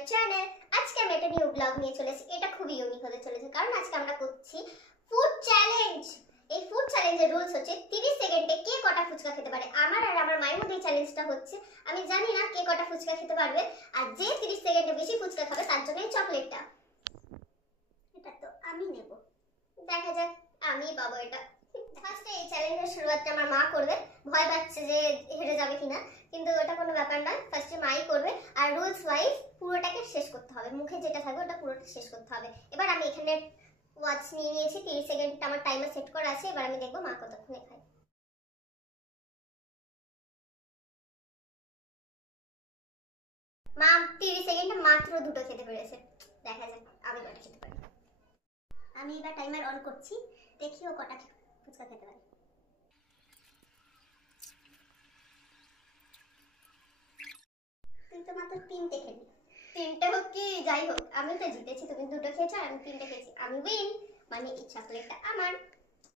My channel. আজকে আমি একটা নিউ ব্লগ নিয়ে চলেছি। এটা খুবই ইউনিক হতে চলেছে কারণ আজকে আমরা করছি ফুড চ্যালেঞ্জ। এই ফুড চ্যালেঞ্জের রুলস হচ্ছে 30 সেকেন্ডে কে কটা ফুচকা খেতে পারে। আমার আর আমার মায়ের মধ্যে এই চ্যালেঞ্জটা হচ্ছে। আমি জানি না কে কটা ফুচকা খেতে পারবে, আর যে 30 সেকেন্ডে বেশি ফুচকা খাবে তার জন্য এই চকলেটটা। এটা তো আমি নেব, দেখা যাক আমি পাবো এটা। ফার্স্টে এই চ্যালেঞ্জের শুরুয়াতটা আমার মা করবে। ভয় পাচ্ছে যে হেরে যাবে কিনা, কিন্তু ওটা কোনো ব্যাপার নয়। ফার্স্টে মাই করবে, আর রুলস ওয়াইজ পুরোটাকে শেষ করতে হবে। মুখে যেটা থাকবে ওটা পুরোটা শেষ করতে হবে। এবার আমি এখানে ওয়াচ নিয়ে নিয়েছি, 30 সেকেন্ড আমার টাইমার সেট করা আছে। এবার আমি দেখবো মা কতক্ষণে খায়। মা 30 সেকেন্ডে মাত্র দুটো খেতে পেরেছে। দেখা যাক আমি কটা খেতে পারি। আমি এবার টাইমার অন করছি, দেখি ও কটা ফুচকা খেতে পারে। তুই তো মাত্র 3টে খেলি। 3টে হোক কি যাই হোক, আমি তো জিতেছি। তুমি দুটো খেয়েছো আর আমি 3টে খেয়েছি। আমি উইন, মানে এই চকলেটটা আমার।